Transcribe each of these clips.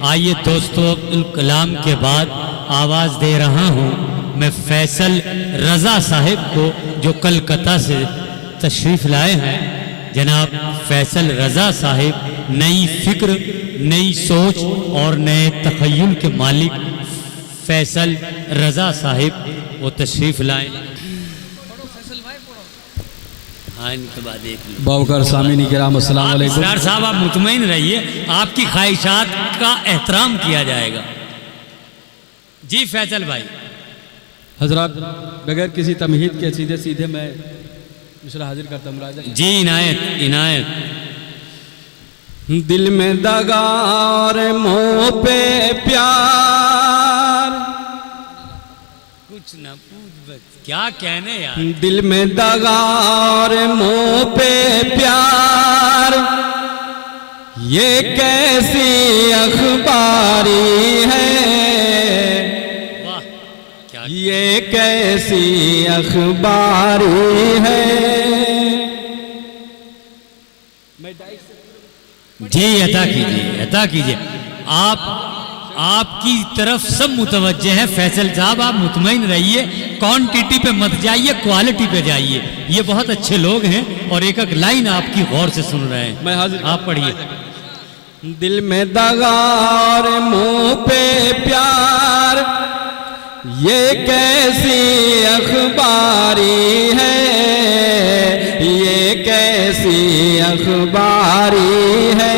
आइए दोस्तों, अब्दुल कलाम के बाद आवाज़ दे रहा हूँ मैं फैसल रज़ा साहिब को, जो कलकत्ता से तशरीफ़ लाए हैं। जनाब फैसल रज़ा साहिब नई फ़िक्र, नई सोच और नए तख़य्युल के मालिक फैसल रज़ा साहिब वो तशरीफ़ लाए। हाँ, इनके बाद एक बावकर सामीनी किराम अस्सलाम वालेकुम। सरदार साहब आप मुतमईन रहिए, आपकी ख्वाहिशात का एहतराम किया जाएगा। जी फैसल भाई। हजरात, बगैर किसी तमहीद के सीधे सीधे मैं मिसरा हाजिर करता हूँ। राजा जी इनायत इनायत। दिल में दगा और मुँह पे प्यार, कुछ ना पूछ बस, क्या कहने यार। दिल में दगा और मुँह पे प्यार, ये कैसी अखबारी है, वाह क्या। ये कैसी अखबारी है। जी अता कीजिए, अता कीजिए। आपकी तरफ सब मुतवज्जे हैं फैसल साहब, आप मुतमईन रहिए। क्वांटिटी पे मत जाइए, क्वालिटी पे जाइए। ये बहुत अच्छे लोग हैं और एक एक लाइन आपकी गौर से सुन रहे हैं। मैं हाजिर, आप पढ़िए। दिल में दगा और मुँह पे प्यार, ये कैसी अखबारी है, ये कैसी अखबारी है।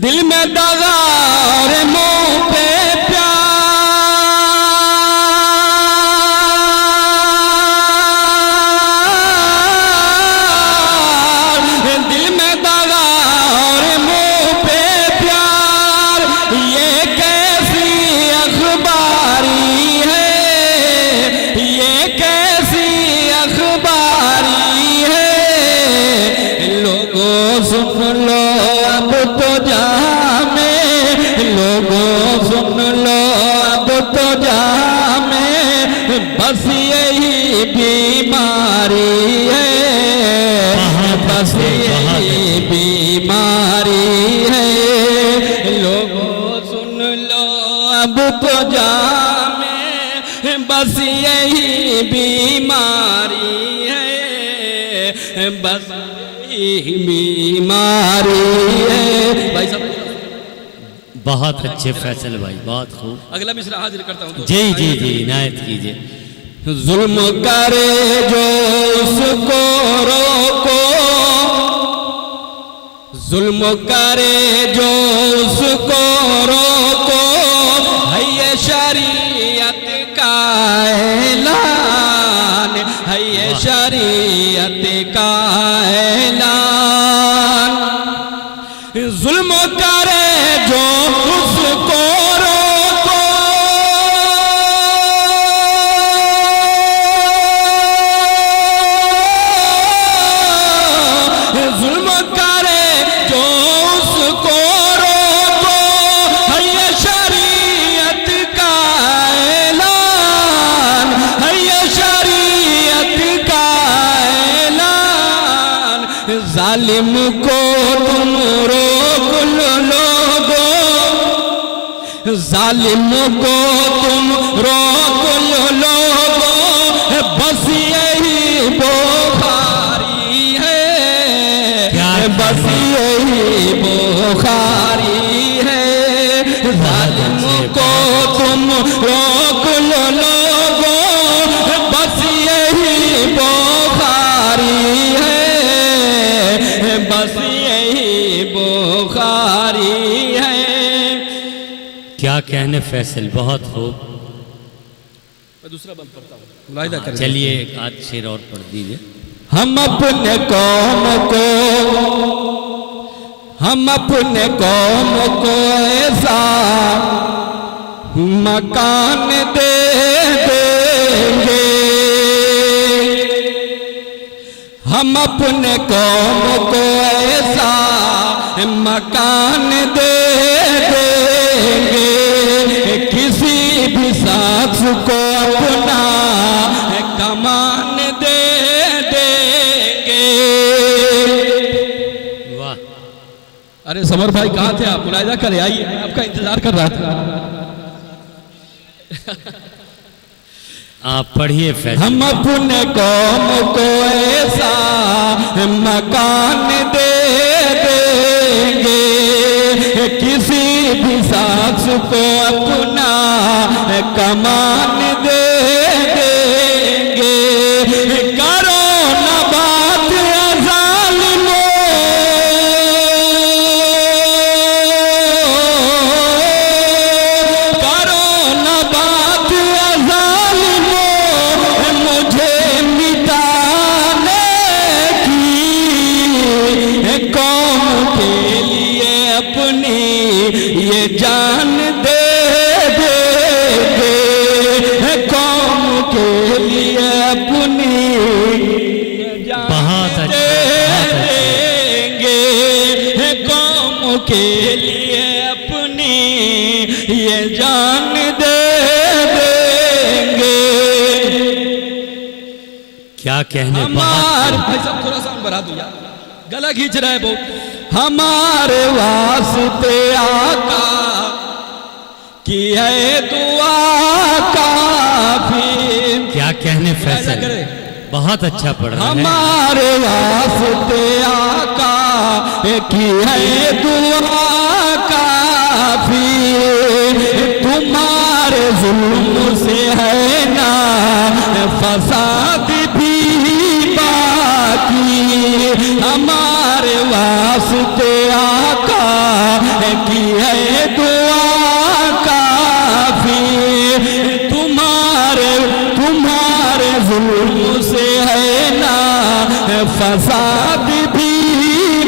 दिल में दगा और मुँह पे प्यार, दिल में दगा और मुँह पे प्यार, ये कैसी अखबारी है, ये कैसी अखबारी है। लोगों सुन लो अब तो जामे, लोगों सुन लो अब तो जामे, बस यही बीमारी है, बस यही बीमारी है। लोगों सुन लो अब तो जामे, बस यही बीमारी है, बस यही बीमारी है। भाई साहब बहुत अच्छे फैसल भाई, बहुत खूब। अगला मिसरा हाजिर करता हूँ। जी जी जी इनायत कीजिए। जुल्म करे जो उसको रोको, जुल्म करे जो उसको रोको, है ये शरीयत का ऐलान, है ये शरीयत का ऐलान। जुल्म करे जो उसको रोको, जुल्म करे जो उसको रोको, है ये शरीयत का ऐलान, है ये शरीयत का ऐलान। जालिम को तुम रोक लो लोगो, जालिम को तुम रोक लो लोगो, बस यही बुखारी है, बस यही बुखारी है। जालिम को तुम रोक लो लोगो, बस यही बुखारी है, बस यही बुखारी है। क्या कहने फैसल, बहुत खूब। मैं दूसरा बंद करता हूँ, मुलाहिदा करें। चलिए एक आध शेर और पढ़ दीजिए। हम अपने कौम को, हम अपने कौम को ऐसा मकान दे देंगे, हम अपने कौम को ऐसा मकान दे देंगे, किसी भी शख्स को अपना कमान दे देंगे। वाह अरे समर भाई कहाँ थे आप? मुलायदा करे, आइए, आपका इंतजार कर रहा था। आप पढ़िए फैसल। हम अपने कौम को ऐसा मकान दे देंगे, किसी भी शख्स को अपना कमान दे देंगे। करो न बात ज़ालिमों, करो न बात ज़ालिमों, मुझे मिटाने की। कौम के लिए अपनी ये जान दे देंगे, कौम के लिए अपनी बहुत अच्छा, बहुत अच्छा। देंगे, कौम के लिए अपनी ये जान दे देंगे। क्या कहने, हमारे बहुत भाई साहब थोड़ा साउंड बढ़ा दो यार, गला खींच रहा है बहुत। हमारे वास्ते आका की है दुआ काफी। क्या कहने मुलायदा फैसल, करे। बहुत अच्छा पढ़ रहे हैं। हमारे वास्ते आका की है दुआ काफी। तुम्हारे जुल्म से है ना फसाद भी बाकी। हमारे वास्ते आका की है दुआ काफी। तुम्हारे जुल्म से है ना फसाद भी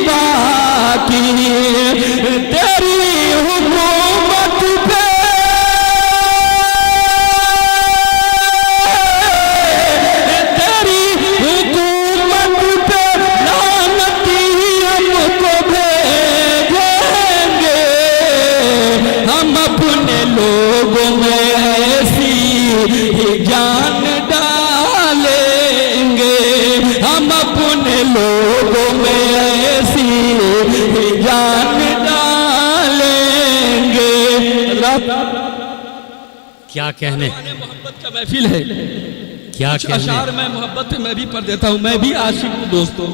बाकी। तेरी हुकूमत पे, तेरी हुकूमत पे लानती हमको भेजेंगे। हम अपने लोगों में ऐसी ही जान डालेंगे। हम अपने लोगों में ऐसी ही जान डालेंगे। क्या कहने, मोहब्बत का महफिल है। क्या कुछ कहने, अशार मैं मोहब्बत पे मैं भी पढ़ देता हूँ। मैं भी आशिक हूँ दोस्तों,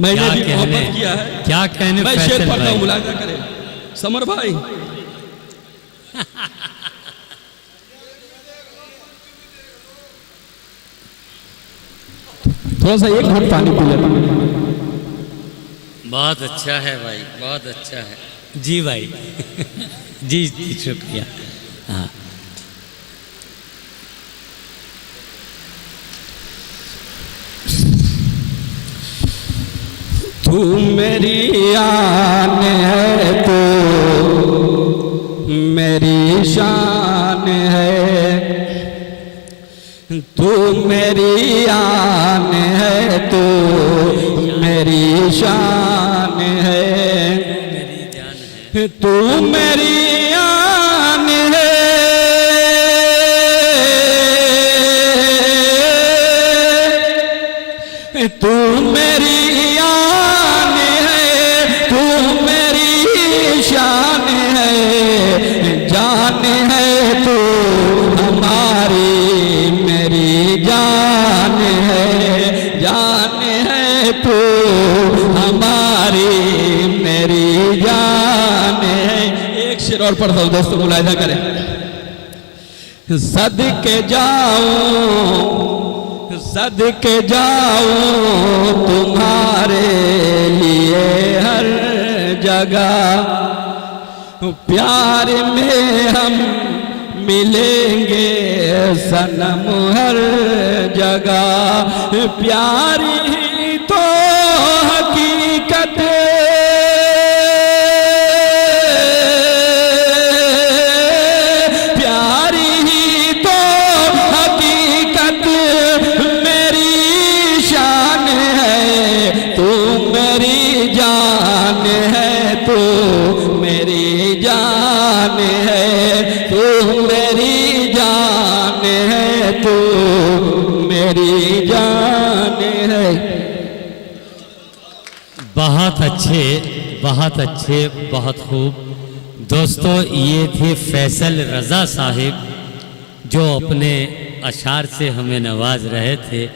मैंने क्या भी कहने, मोहब्बत किया है। क्या कहने मैं शेर फैसल पढ़ता हूँ, भाई। मुलायदा करें। समर भाई थोड़ा सा एक घूंट पानी पी लेता हूँ। बहुत अच्छा है भाई, बहुत अच्छा है जी भाई। जी जी शुक्रिया। हाँ, तू मेरी आन है तो मेरी शान है। तू मेरी आन है तो मेरी शान है। तू मेरी आन है, तू मेरी आन है, तू मेरी शान है। जान है तू हमारी, मेरी जान है। जान है तू हमारी, मेरी जान है। एक शेर और पढ़ता हूँ दोस्तों, मुलायदा करें। सदके जाऊं तुम्हारे लिए हर जगह। प्यार में हम मिलेंगे सनम हर जगह। प्यार ही तो हकीकत, प्यार ही तो हकीकत मेरी शान है। तू मेरी जान है, तू मेरी जान है। तू मेरी जान है, तू मेरी जान है। बहुत अच्छे, बहुत अच्छे, बहुत खूब। दोस्तों, ये थे फैसल रज़ा साहिब जो अपने अशार से हमें नवाज रहे थे।